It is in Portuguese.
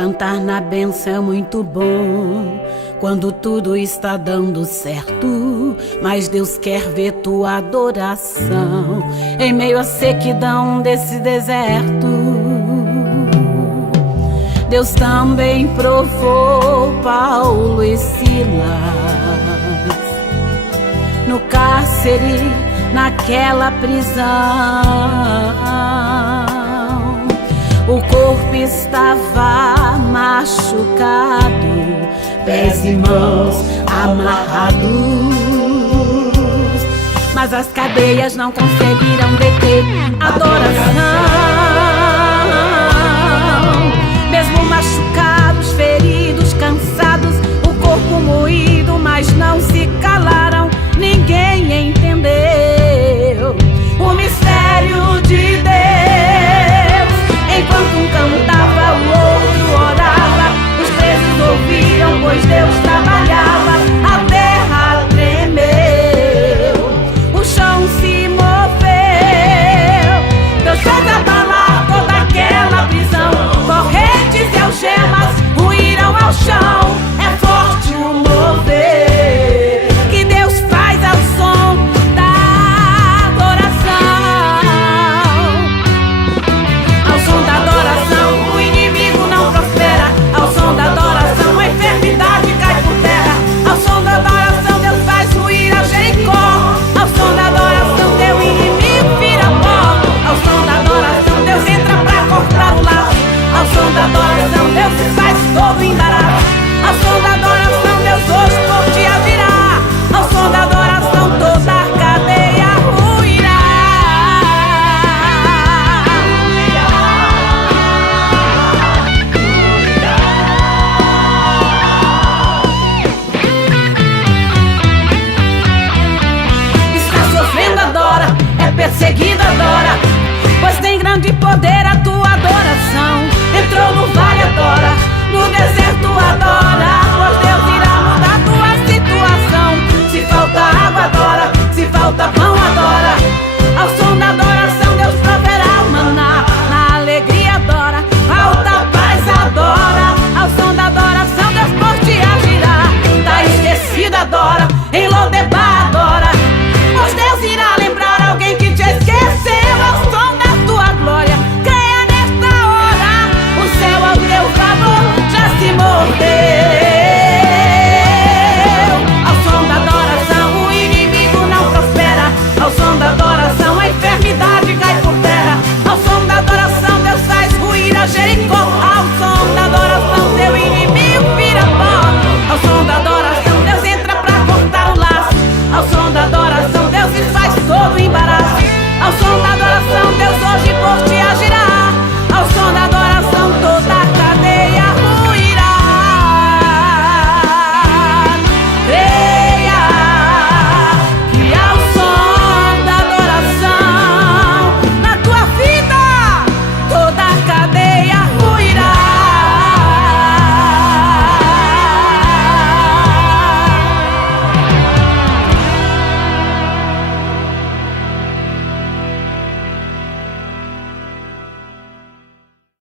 Cantar na bênção é muito bom quando tudo está dando certo, mas Deus quer ver tua adoração em meio à sequidão desse deserto. Deus também provou Paulo e Silas no cárcere, naquela prisão. O corpo estava machucado, pés e mãos amarrados, mas as cadeias não conseguiram deter a adoração.